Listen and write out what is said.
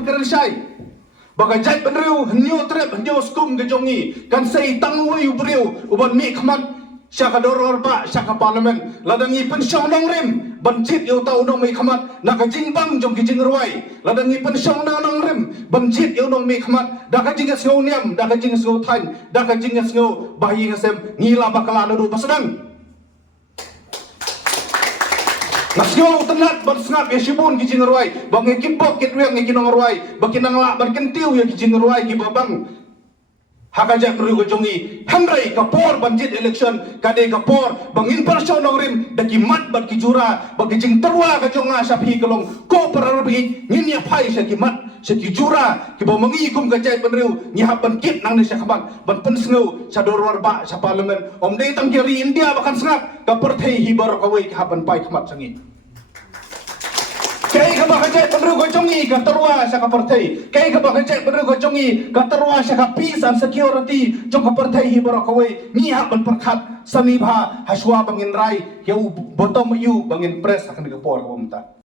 perkara syai. Bagai jai penriu henyo trep henyo skum ke jongi kan sei tangwei ubriu uban mi khmat syaka doror ba syaka parlimen ladangi pensyong nong rim bancit yo tau nong mi khmat nak jingbang jong ki jingruai ladangi pensyong nong rim bancit yo nong mi khmat dak jing sngau niam dak jing sngau thain dak jing sngau bayi ngasem ngila bakala du pasadang Nasyo tenat bersngap ya sibun ki jingruai bang ekipok kit riang ki nongruai bakin nangla bakin tiu ya ki jingruai ki babang hakaja perlu gojongi hamrai kapor banjit election kade kapor bangin persyo nongrim daki mat bat ki jura bagi jing terwa ka jonga sapi kelong ko perarbi ngin ya pai sa ki mat sa ki jura ki bo mangi kum ka jai penriu nyi haban kit nang ne sa kaban ban pensngeu sa dorwar ba sa parlimen om dei tang kiri India bakan sngap ka perthei hibar ka wei ki haban pai khamat sangi kay ka bakajay penriu gojongi ka terwa sa ka perthei kay ka bakajay penriu gojongi ka terwa sa ka peace and security jong ka perthei hibar ka wei nyi haban perkhat sanibha haswa bangin rai yau bottom you bangin press akan digapor ka pamta